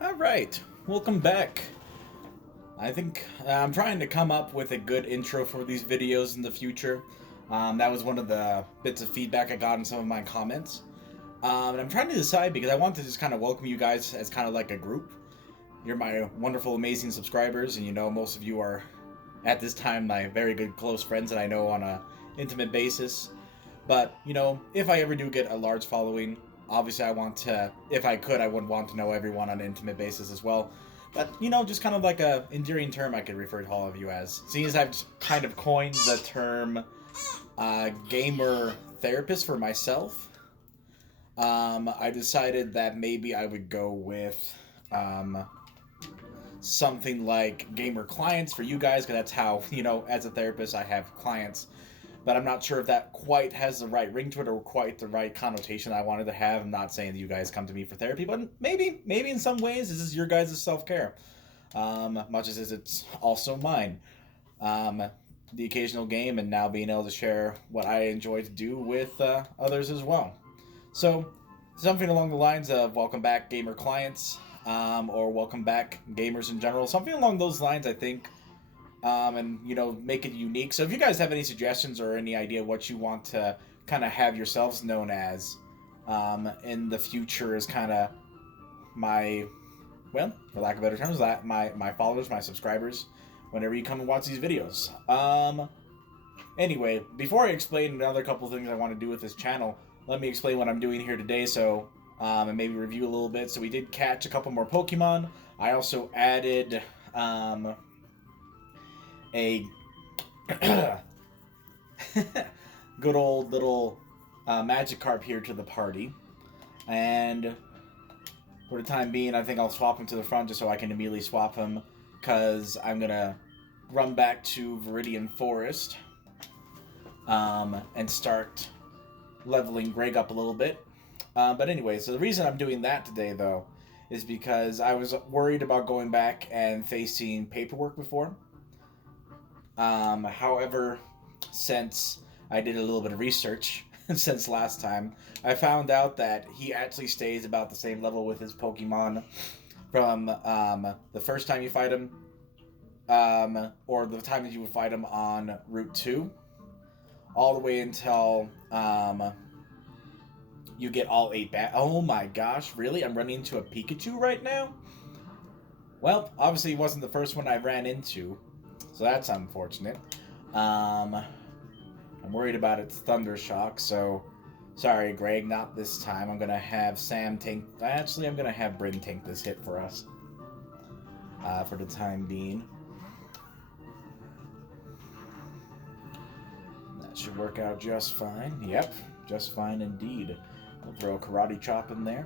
Alright, welcome back. I think I'm trying to come up with a good intro for these videos in the future. That was one of the bits of feedback I got in some of my comments. And I'm trying to decide because I want to just kind of welcome you guys as kind of like a group. You're my wonderful, amazing subscribers, and you know most of you are, at this time, my very good close friends that I know on a intimate basis. But, you know, if I ever do get a large following, obviously I want to, if I could, I would want to know everyone on an intimate basis as well. But, you know, just kind of like a endearing term I could refer to all of you as. Seeing as I've kind of coined the term gamer therapist for myself, I decided that maybe I would go with something like gamer clients for you guys, because that's how, you know, as a therapist I have clients. But I'm not sure if that quite has the right ring to it or quite the right connotation I wanted to have. I'm not saying that you guys come to me for therapy, but maybe in some ways this is your guys' self-care, much as it's also mine. Um, the occasional game, and now being able to share what I enjoy to do with others as well. So, something along the lines of welcome back, gamer clients, or welcome back, gamers in general. Something along those lines, I think, and you know, make it unique. So if you guys have any suggestions or any idea what you want to kind of have yourselves known as in the future, is kind of my, well, for lack of better terms, that my followers, my subscribers, whenever you come and watch these videos. Anyway, before I explain another couple of things I want to do with this channel, let me explain what I'm doing here today. So and maybe review a little bit. So we did catch a couple more Pokemon. I also added a good old little Magikarp here to the party. And for the time being, I think I'll swap him to the front just so I can immediately swap him, because I'm going to run back to Viridian Forest and start leveling Greg up a little bit. But anyway, so the reason I'm doing that today, though, is because I was worried about going back and facing paperwork before. However, since I did a little bit of research since last time, I found out that he actually stays about the same level with his Pokemon from the first time you fight him, or the time that you would fight him on Route 2, all the way until you get all 8 back. Oh my gosh, really? I'm running into a Pikachu right now? Well, obviously it wasn't the first one I ran into, so that's unfortunate. I'm worried about its Thunder Shock, so sorry, Greg, not this time. I'm gonna have Sam tank. Actually, I'm gonna have Bryn tank this hit for us for the time being. That should work out just fine. Yep, just fine indeed. We'll throw a Karate Chop in there.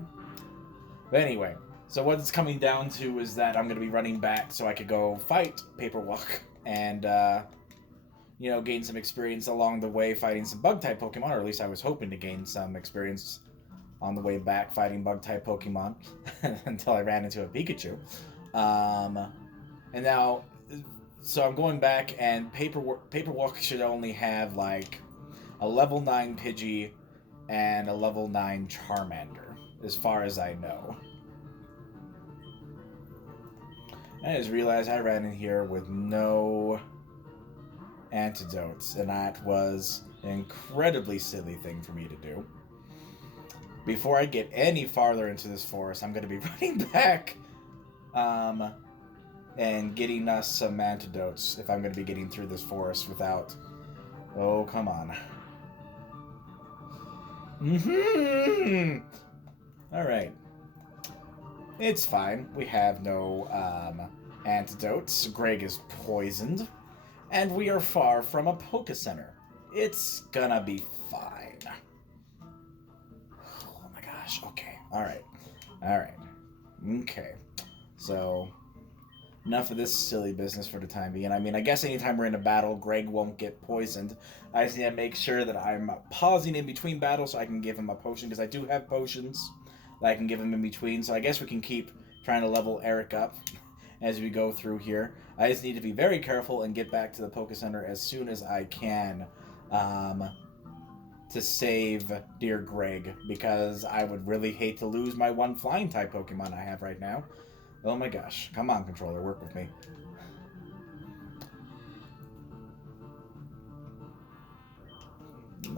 But anyway, so what it's coming down to is that I'm going to be running back so I could go fight Paperwalk and, you know, gain some experience along the way fighting some Bug-type Pokemon, or at least I was hoping to gain some experience on the way back fighting Bug-type Pokemon until I ran into a Pikachu. And now, so I'm going back, and Paperwalk should only have, like, a level 9 Pidgey and a level 9 Charmander, as far as I know. I just realized I ran in here with no antidotes, and that was an incredibly silly thing for me to do. Before I get any farther into this forest, I'm going to be running back and getting us some antidotes if I'm going to be getting through this forest without... Oh, come on. Alright. It's fine. We have no antidotes. Greg is poisoned. And we are far from a Poke Center. It's gonna be fine. Oh my gosh. Okay. Alright. Alright. Okay. So, enough of this silly business for the time being. I mean, I guess anytime we're in a battle, Greg won't get poisoned. I just need to make sure that I'm pausing in between battles so I can give him a potion, because I do have potions that I can give him in between. So I guess we can keep trying to level Eric up as we go through here. I just need to be very careful and get back to the Poke Center as soon as I can to save dear Greg, because I would really hate to lose my one flying type Pokemon I have right now. Oh my gosh. Come on, controller. Work with me.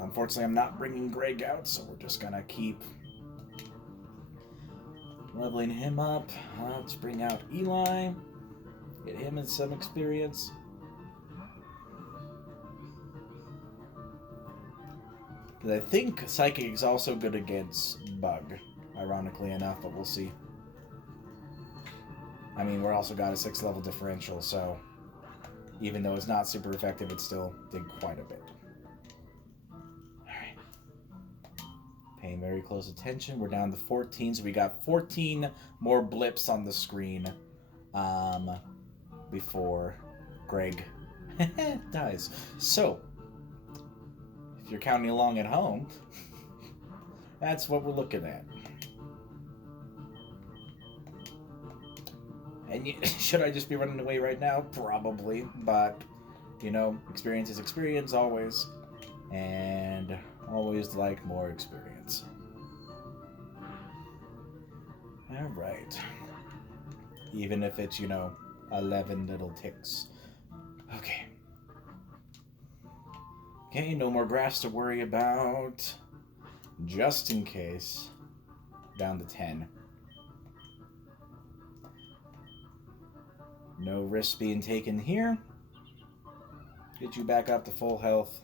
Unfortunately, I'm not bringing Greg out, so we're just gonna keep leveling him up. Let's bring out Eli. Get him in some experience. I think Psychic is also good against Bug, ironically enough, but we'll see. I mean, we're also got a 6th level differential, so even though it's not super effective, it still did quite a bit. Alright. Paying very close attention. We're down to 14, so we got 14 more blips on the screen before Greg dies. So, if you're counting along at home, that's what we're looking at. And should I just be running away right now? Probably, but, you know, experience is experience always, and always like more experience. Alright. Even if it's, you know, 11 little ticks. Okay. Okay, no more grass to worry about. Just in case. Down to 10. No risk being taken here. Get you back up to full health.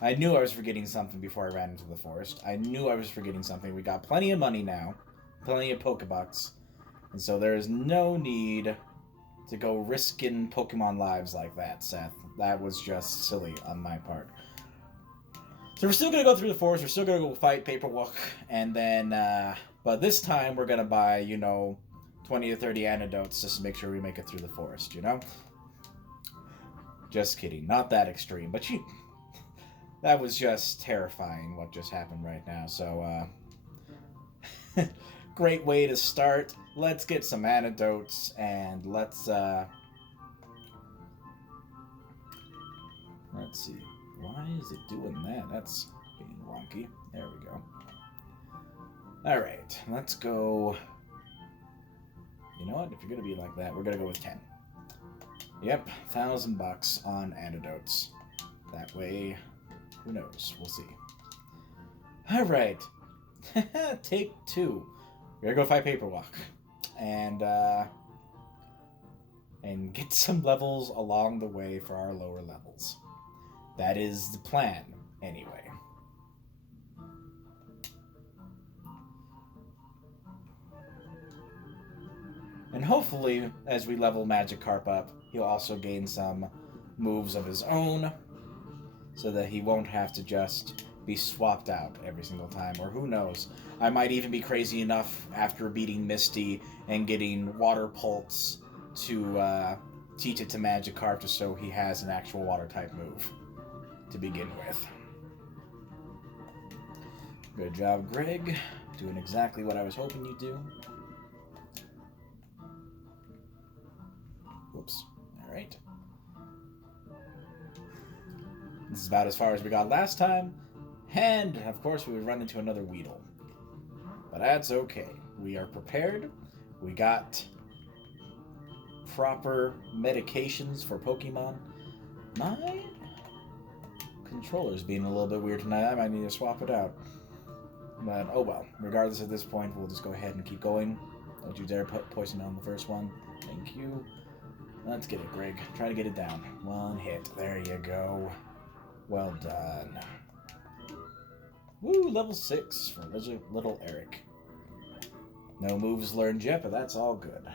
I knew I was forgetting something before I ran into the forest. I knew I was forgetting something. We got plenty of money now. Plenty of Pokebucks. And so there is no need to go risking Pokemon lives like that, Seth. That was just silly on my part. So we're still going to go through the forest. We're still going to go fight Paperwalk. And then, but this time we're going to buy, you know, 20 or 30 antidotes just to make sure we make it through the forest, you know? Just kidding. Not that extreme. But that was just terrifying what just happened right now. So, great way to start. Let's get some antidotes and let's see. Why is it doing that? That's being wonky. There we go. Alright, let's go. You know what? If you're going to be like that, we're going to go with 10. Yep, $1,000 on antidotes. That way, who knows? We'll see. Alright. Take 2. We're going to go fight Paperwalk. And get some levels along the way for our lower levels. That is the plan, anyway. And hopefully, as we level Magikarp up, he'll also gain some moves of his own, so that he won't have to just be swapped out every single time. Or who knows, I might even be crazy enough after beating Misty and getting Water Pulse to teach it to Magikarp just so he has an actual Water-type move to begin with. Good job, Greg. Doing exactly what I was hoping you'd do. Whoops. Alright. This is about as far as we got last time. And, of course, we would run into another Weedle. But that's okay. We are prepared. We got proper medications for Pokemon. My controller's being a little bit weird tonight. I might need to swap it out. But, oh well. Regardless, at this point, we'll just go ahead and keep going. Don't you dare put poison on the first one. Thank you. Let's get it, Greg. Try to get it down. One hit. There you go. Well done. Woo, level 6 for little Eric. No moves learned yet, but that's all good.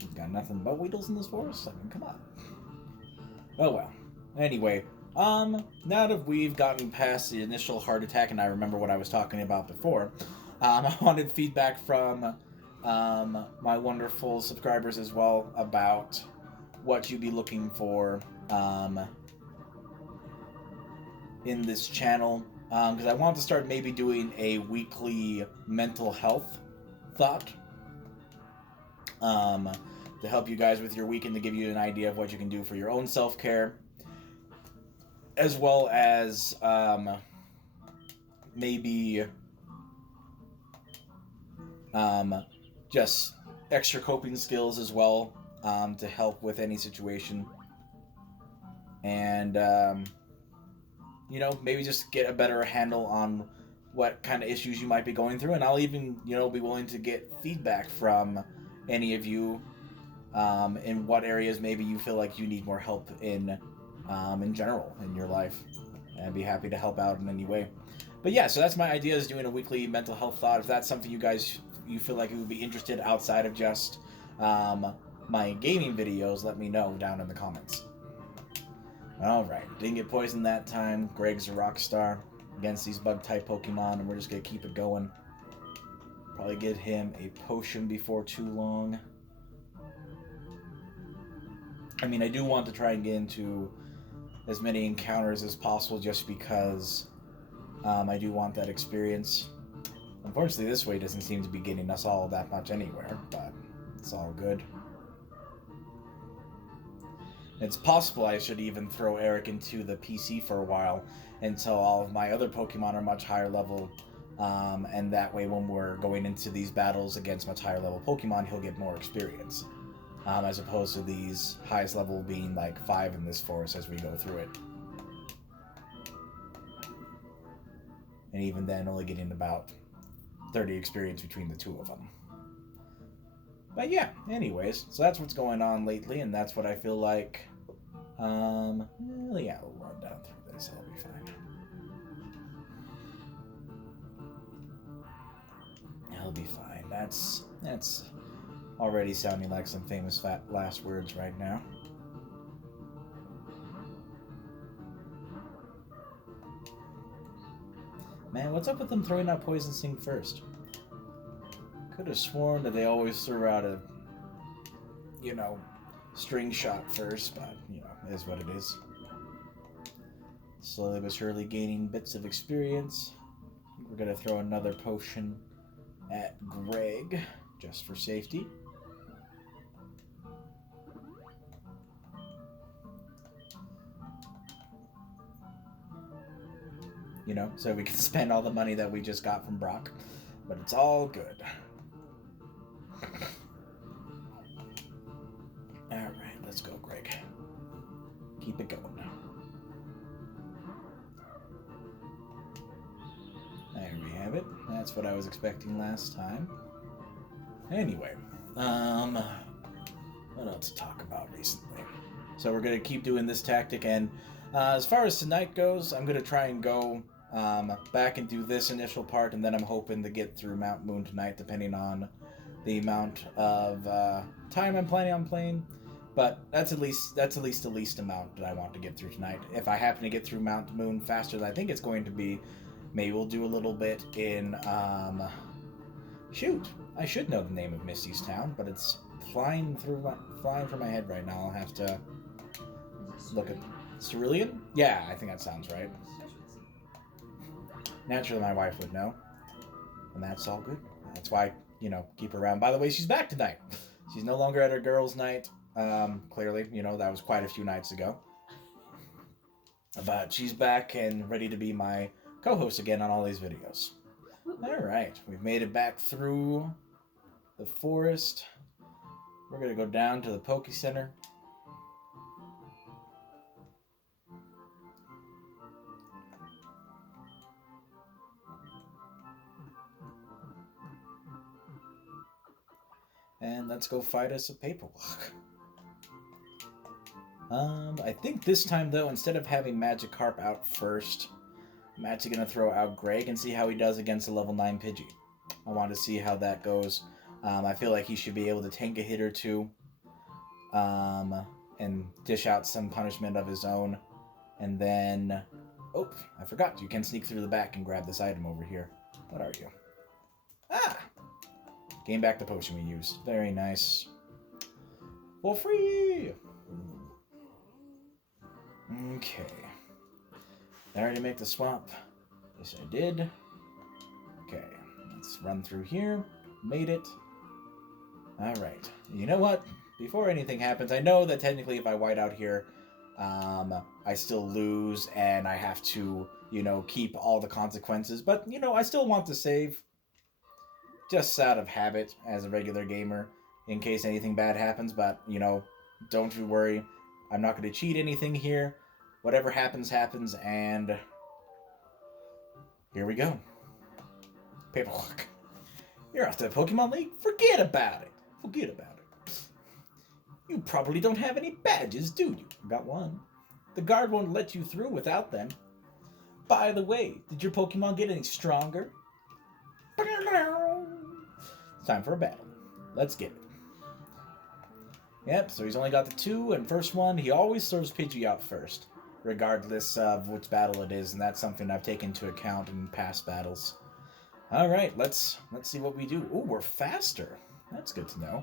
We've got nothing but Weedles in this forest? I mean, come on. Oh well. Anyway, now that we've gotten past the initial heart attack, and I remember what I was talking about before, I wanted feedback from my wonderful subscribers as well about what you'd be looking for in this channel, because I want to start maybe doing a weekly mental health thought to help you guys with your weekend, to give you an idea of what you can do for your own self-care. as well as maybe just extra coping skills as well, to help with any situation. And maybe just get a better handle on what kind of issues you might be going through, and I'll even be willing to get feedback from any of you in what areas maybe you feel like you need more help in general in your life, and I'd be happy to help out in any way. But yeah, so that's my idea, is doing a weekly mental health thought. If that's something you feel like you would be interested outside of just my gaming videos, let me know down in the comments. Alright, didn't get poisoned that time. Greg's a rock star against these bug-type Pokemon, and we're just going to keep it going. Probably get him a potion before too long. I mean, I do want to try and get into as many encounters as possible just because I do want that experience. Unfortunately, this way doesn't seem to be getting us all that much anywhere, but it's all good. It's possible I should even throw Eric into the PC for a while until all of my other Pokemon are much higher level, and that way when we're going into these battles against much higher level Pokemon, he'll get more experience, as opposed to these highest level being like 5 in this forest as we go through it. And even then, only getting about 30 experience between the two of them. But yeah, anyways, so that's what's going on lately, and that's what I feel like. Yeah, we'll run down through this, I'll be fine. I'll be fine. That's already sounding like some famous last words right now. Man, what's up with them throwing out Poison Sting first? Could have sworn that they always threw out a, string shot first, but, it is what it is. Slowly but surely gaining bits of experience. We're going to throw another potion at Greg, just for safety. So we can spend all the money that we just got from Brock. But it's all good. Alright, let's go, Greg. Keep it going now. There we have it. That's what I was expecting last time. Anyway, what else to talk about recently? So we're going to keep doing this tactic, and as far as tonight goes, I'm going to try and go back and do this initial part, and then I'm hoping to get through Mount Moon tonight, depending on the amount of time I'm planning on playing. But that's at least the least amount that I want to get through tonight. If I happen to get through Mount Moon faster than I think it's going to be, maybe we'll do a little bit in shoot, I should know the name of Misty's town, but it's flying from my head right now. I'll have to look at Cerulean? Yeah, I think that sounds right. Naturally, my wife would know, and that's all good. That's why, keep her around. By the way, she's back tonight. She's no longer at her girls' night. Clearly, that was quite a few nights ago. But she's back and ready to be my co-host again on all these videos. Alright, we've made it back through the forest. We're going to go down to the Poke Center. And let's go fight us a Paperwalk. I think this time, though, instead of having Magikarp out first, I'm actually going to throw out Greg and see how he does against a level 9 Pidgey. I want to see how that goes. I feel like he should be able to tank a hit or two, and dish out some punishment of his own. And then... Oh, I forgot. You can sneak through the back and grab this item over here. What are you? Ah! Gain back the potion we used. Very nice. For free! Okay. Did I already make the swap? Yes, I did. Okay. Let's run through here. Made it. Alright. You know what? Before anything happens, I know that technically if I white out here, I still lose and I have to, keep all the consequences. But, I still want to save just out of habit as a regular gamer in case anything bad happens. But, don't you worry. I'm not going to cheat anything here. Whatever happens, happens. And here we go. Paperwork. You're off to the Pokemon League? Forget about it. Forget about it. You probably don't have any badges, do you? Got one. The guard won't let you through without them. By the way, did your Pokemon get any stronger? It's time for a battle. Let's get it. Yep, so he's only got the 2, and first one, he always throws Pidgey out first, regardless of which battle it is, and that's something I've taken into account in past battles. Alright, let's see what we do. Ooh, we're faster. That's good to know.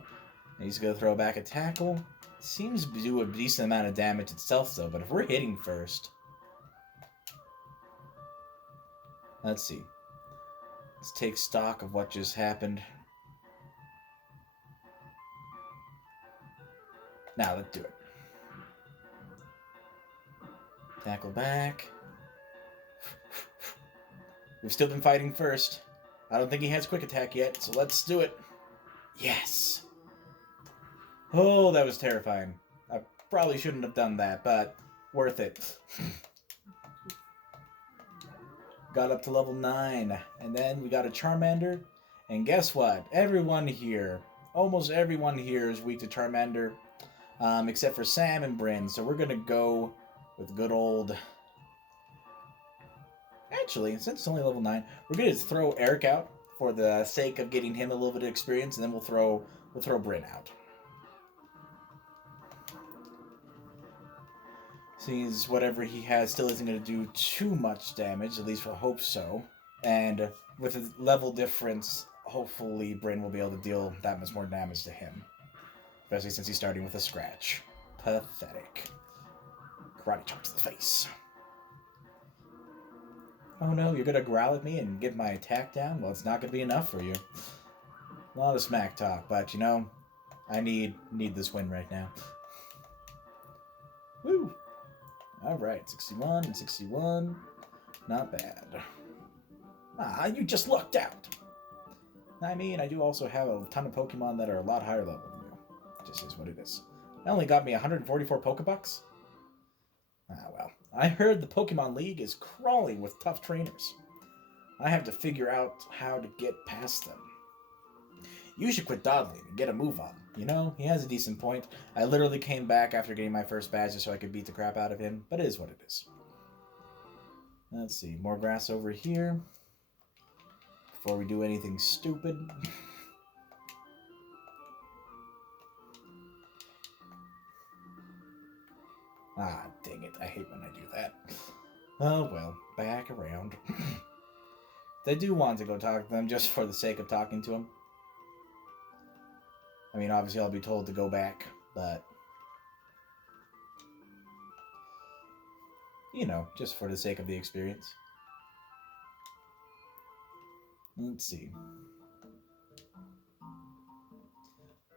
He's going to throw back a tackle. Seems to do a decent amount of damage itself, though, but if we're hitting first... Let's see. Let's take stock of what just happened. Now, let's do it. Tackle back. We've still been fighting first. I don't think he has quick attack yet, so let's do it. Yes! Oh, that was terrifying. I probably shouldn't have done that, but worth it. Got up to level 9, and then we got a Charmander. And guess what? Everyone here, almost everyone here is weak to Charmander, except for Sam and Bryn. So we're going to go with good old... Actually, since it's only level 9, we're going to throw Eric out for the sake of getting him a little bit of experience, and then we'll throw Bryn out. Seems whatever he has still isn't going to do too much damage, at least I hope so. And with a level difference, hopefully Bryn will be able to deal that much more damage to him. Especially since he's starting with a scratch. Pathetic. Karate chop to the face. Oh no, you're going to growl at me and get my attack down? Well, it's not going to be enough for you. A lot of smack talk, but I need this win right now. Woo! Alright, 61 and 61. Not bad. Ah, you just lucked out. I mean, I do also have a ton of Pokemon that are a lot higher level than you. It just is what it is. That only got me 144 Pokebucks. Ah, well. I heard the Pokemon League is crawling with tough trainers. I have to figure out how to get past them. You should quit dawdling and get a move on. He has a decent point. I literally came back after getting my first badge just so I could beat the crap out of him, but it is what it is. Let's see, more grass over here. Before we do anything stupid. Ah, dang it, I hate when I do that. Oh well, back around. They do want to go talk to them just for the sake of talking to them. I mean, obviously I'll be told to go back, but... just for the sake of the experience. Let's see.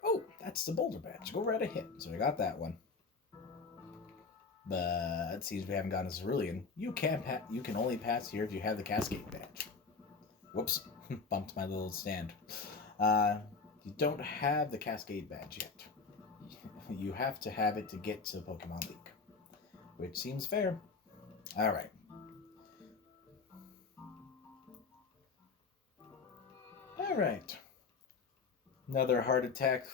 Oh, that's the Boulder Badge. Go right ahead. So I got that one. But it seems we haven't gotten a Cerulean. You can only pass here if you have the Cascade Badge. Whoops. Bumped my little stand. You don't have the Cascade Badge yet. You have to have it to get to Pokemon League. Which seems fair. Alright. Alright. Another heart attack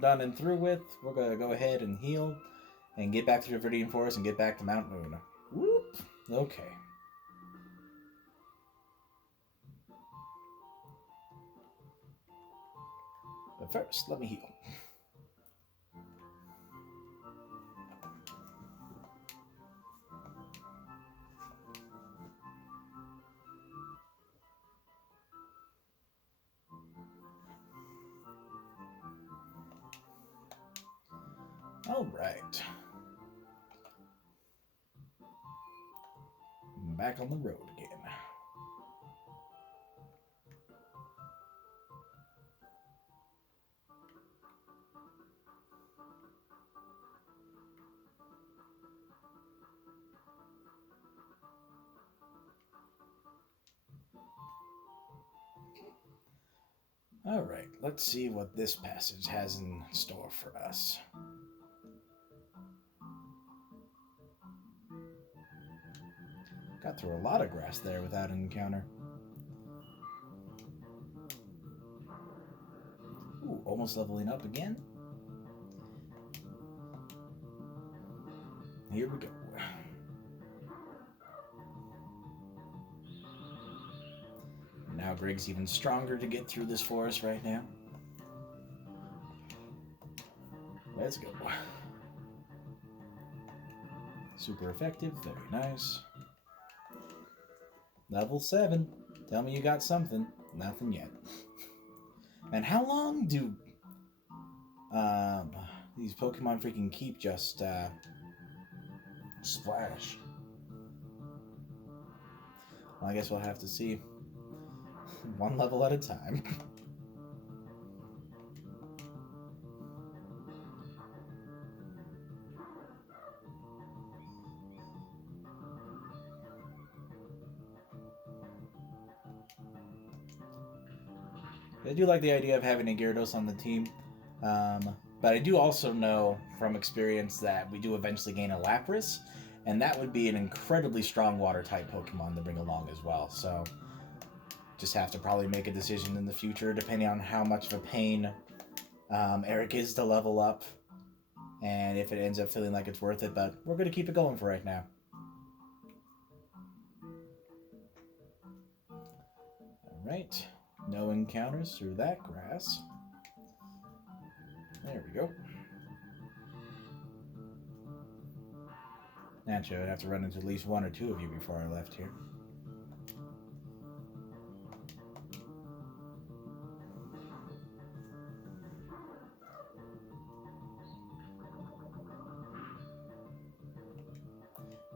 done and through with. We're going to go ahead and heal. And get back to the Viridian Forest and get back to Mount Moon. Whoop. Okay. But first, let me heal. All right. Back on the road again. Alright, let's see what this passage has in store for us. Got through a lot of grass there without an encounter. Ooh, almost leveling up again. Here we go. Now Greg's even stronger to get through this forest right now. Let's go. Super effective, very nice. Level 7. Tell me you got something. Nothing yet. And how long do these Pokemon freaking keep just splash? Well, I guess we'll have to see. One level at a time. I do like the idea of having a Gyarados on the team, but I do also know from experience that we do eventually gain a Lapras, and that would be an incredibly strong Water-type Pokemon to bring along as well, so just have to probably make a decision in the future, depending on how much of a pain Eric is to level up, and if it ends up feeling like it's worth it, but we're going to keep it going for right now. Alright, no encounters through that grass. There we go. Naturally, I'd have to run into at least one or two of you before I left here.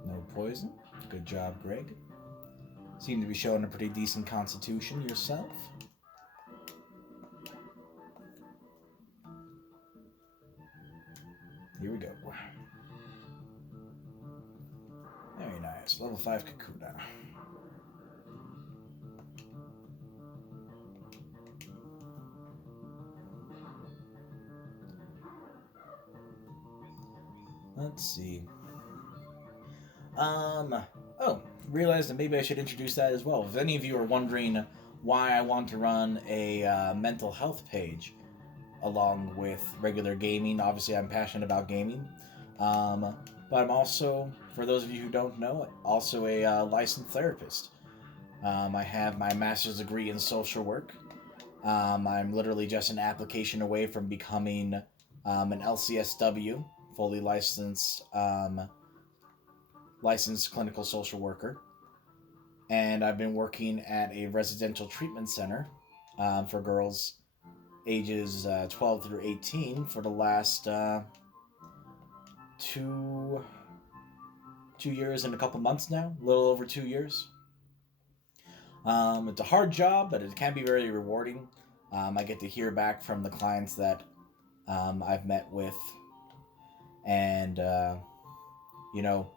No poison. Good job, Greg. Seem to be showing a pretty decent constitution yourself. Here we go. Very nice. Level 5 Kakuna. Let's see. Oh, realized that maybe I should introduce that as well. If any of you are wondering why I want to run a mental health page along with regular gaming, obviously I'm passionate about gaming, but I'm also, for those of you who don't know, also a licensed therapist. I have my master's degree in social work. I'm literally just an application away from becoming an LCSW, fully licensed clinical social worker, and I've been working at a residential treatment center for girls ages 12 through 18 for the last 2 years and a couple months now, a little over 2 years. It's a hard job, but it can be very rewarding. I get to hear back from the clients that I've met with, and you know,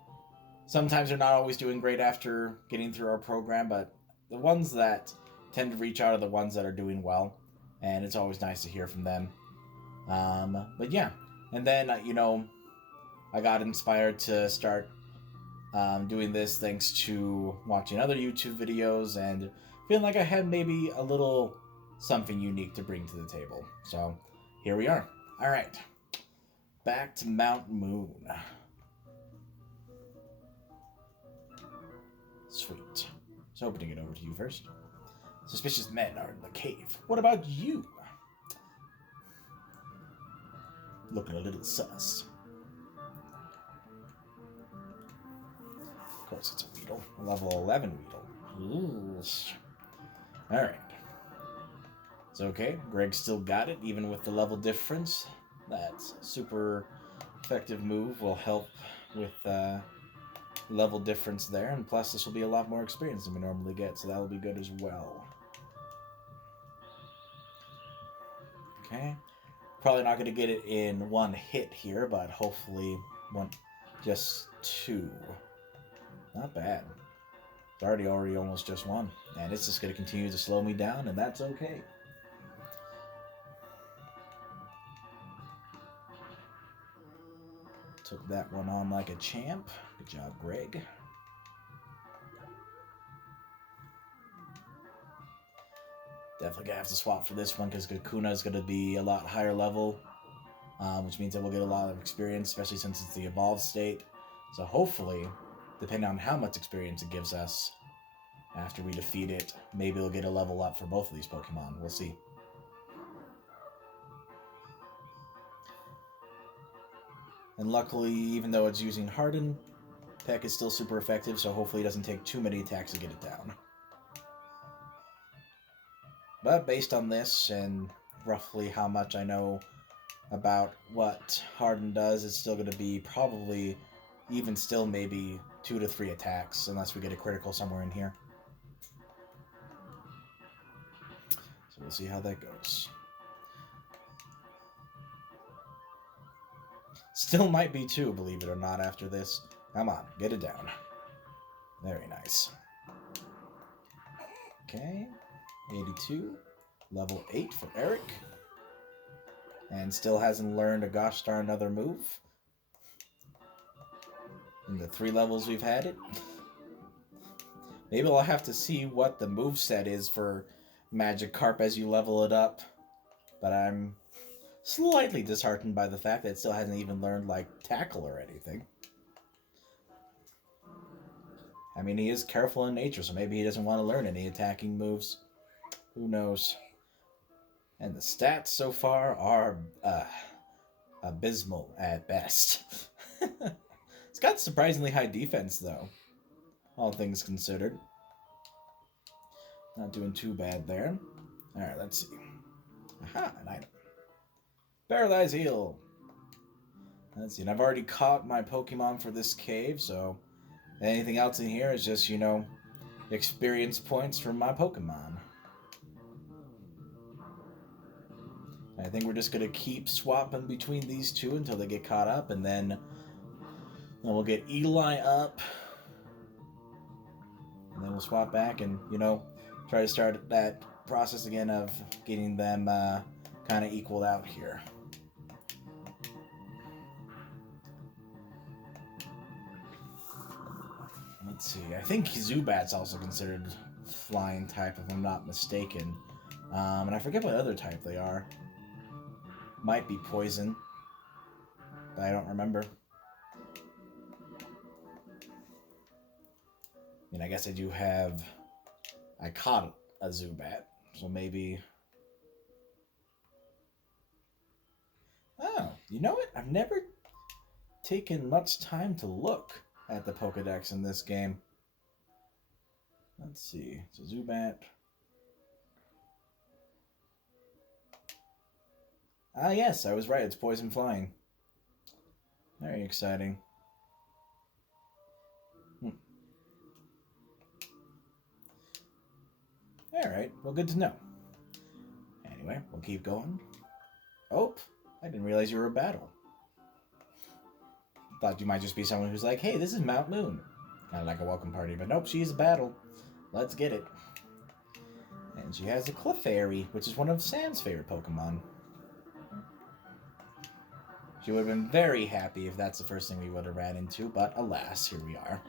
sometimes they're not always doing great after getting through our program, but the ones that tend to reach out are the ones that are doing well, and it's always nice to hear from them. But yeah, and then, I got inspired to start doing this thanks to watching other YouTube videos and feeling like I had maybe a little something unique to bring to the table. So here we are. All right, back to Mount Moon. Sweet. So opening it over to you first. Suspicious men are in the cave. What about you? Looking a little sus. Of course, it's a Weedle. A level 11 Weedle. Ooh. Alright. It's okay. Greg still got it, even with the level difference. That super effective move will help with level difference there, and plus this will be a lot more experience than we normally get, so that will be good as well. Okay. Probably not going to get it in one hit here, but hopefully just 2. Not bad. It's already almost just 1. And it's just going to continue to slow me down, and that's okay. that one on like a champ. Good job, Greg. Definitely gonna have to swap for this one because Kakuna is gonna be a lot higher level, which means that we'll get a lot of experience, especially since it's the evolved state. So hopefully, depending on how much experience it gives us after we defeat it, maybe we'll get a level up for both of these Pokemon. We'll see. And luckily, even though it's using Harden, Peck is still super effective, so hopefully it doesn't take too many attacks to get it down. But based on this and roughly how much I know about what Harden does, it's still going to be probably even still maybe 2 to 3 attacks unless we get a critical somewhere in here. So we'll see how that goes. Still might be 2, believe it or not, after this. Come on, get it down. Very nice. Okay. 82, level 8 for Eric. And still hasn't learned a gosh darn another move. In the 3 levels we've had it. Maybe I'll have to see what the moveset is for Magikarp as you level it up. But I'm slightly disheartened by the fact that it still hasn't even learned, like, Tackle or anything. I mean, he is careful in nature, so maybe he doesn't want to learn any attacking moves. Who knows? And the stats so far are abysmal at best. It's got surprisingly high defense, though, all things considered. Not doing too bad there. Alright, let's see. Aha, an item. Paralyze Heal. Let's see, and I've already caught my Pokemon for this cave, so anything else in here is just, you know, experience points from my Pokemon. I think we're just going to keep swapping between these two until they get caught up, and then we'll get Eli up, and then we'll swap back and, you know, try to start that process again of getting them kind of equaled out here. Let's see, I think Zubat's also considered flying type, if I'm not mistaken. And I forget what other type they are. Might be poison, but I don't remember. I mean, I guess I do have... I caught a Zubat, so maybe... Oh, you know what? I've never taken much time to look at the Pokedex in this game. Let's see. So Zubat... Ah, yes, I was right. It's poison flying. Very exciting. Alright, well, good to know. Anyway, we'll keep going. Oh, I didn't realize you were a battle. Thought you might just be someone who's like, hey, this is Mount Moon. Kind of like a welcome party, but nope, she's a battle. Let's get it. And she has a Clefairy, which is one of Sam's favorite Pokemon. She would have been very happy if that's the first thing we would have ran into, but alas, here we are.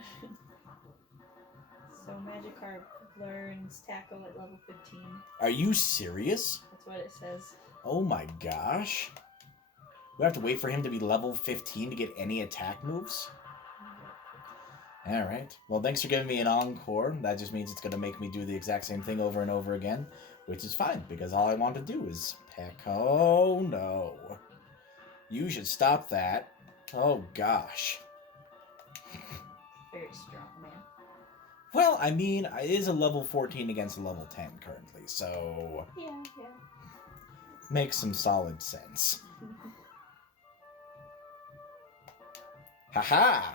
So Magikarp learns Tackle at level 15. Are you serious? That's what it says. Oh my gosh. We have to wait for him to be level 15 to get any attack moves? Alright. Well, thanks for giving me an encore. That just means it's going to make me do the exact same thing over and over again, which is fine, because all I want to do is peck. Oh no. You should stop that. Oh, gosh. Very strong, man. Well, I mean, it is a level 14 against a level 10 currently, so... Yeah. Makes some solid sense. Haha!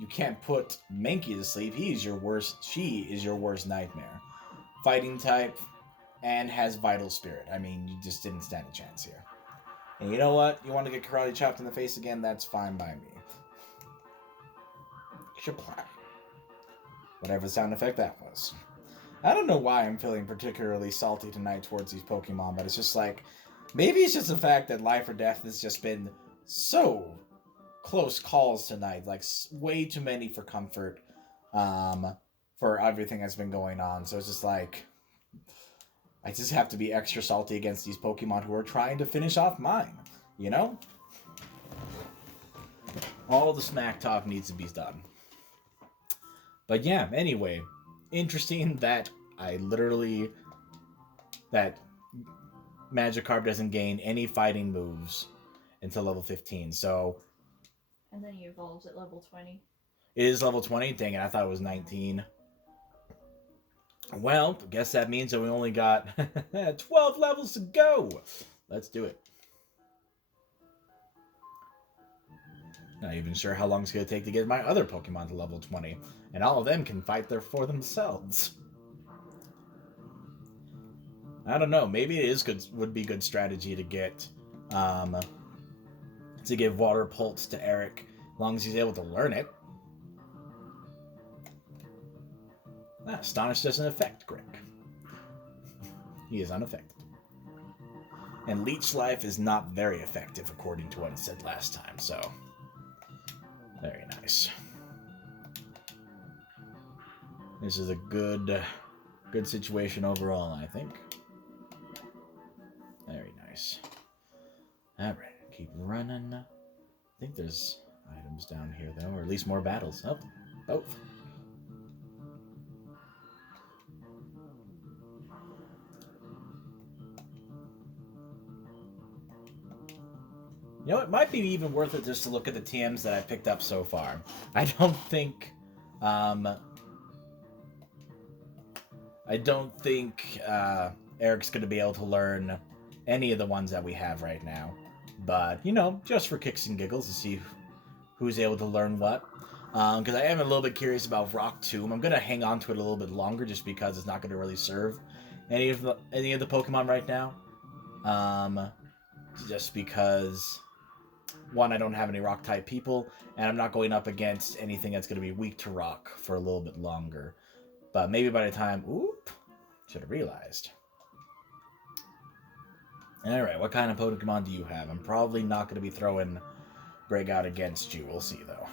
You can't put Mankey to sleep. She is your worst nightmare. Fighting type, and has Vital Spirit. I mean, you just didn't stand a chance here. And you know what? You want to get karate chopped in the face again? That's fine by me. Shapla. Whatever sound effect that was. I don't know why I'm feeling particularly salty tonight towards these Pokemon, but it's just like, maybe it's just the fact that Life or Death has just been so close calls tonight. Like way too many for comfort. For everything that's been going on. So it's just like I just have to be extra salty against these Pokemon who are trying to finish off mine. You know? All the smack talk needs to be done. But yeah, anyway, interesting that that Magikarp doesn't gain any fighting moves until level 15. So And then he evolves at level 20. it is level 20. Dang it, I thought it was 19. Well, I guess that means that we only got 12 levels to go. Let's do it. Not even sure how long it's going to take to get my other Pokemon to level 20. And all of them can fight for themselves. I don't know. Maybe it is good. Would be good strategy to get to give Water Pulse to Eric, as long as he's able to learn it. Astonish doesn't affect Greg. He is unaffected. And Leech Life is not very effective, according to what it said last time. So, very nice. This is a good situation overall, I think. Very nice. Alright, keep running. I think there's items down here, though, or at least more battles. Oh, both. You know, it might be even worth it just to look at the TMs that I picked up so far. I don't think Eric's going to be able to learn any of the ones that we have right now. But, you know, just for kicks and giggles to see who's able to learn what. Because I am a little bit curious about Rock Tomb. I'm going to hang on to it a little bit longer just because it's not going to really serve any of the Pokemon right now. Just because, one, I don't have any Rock-type people, and I'm not going up against anything that's going to be weak to Rock for a little bit longer. But maybe by the time... Oop! Should have realized. Alright, what kind of Pokemon do you have? I'm probably not going to be throwing Greg out against you. We'll see, though.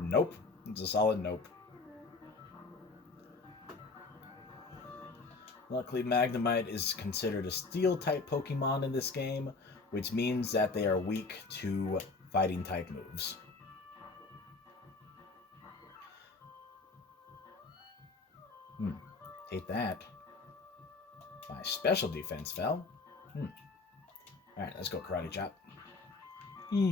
Nope. It's a solid nope. Luckily, Magnemite is considered a Steel-type Pokemon in this game, which means that they are weak to Fighting-type moves. Hate that. My special defense fell. Alright, let's go Karate Chop.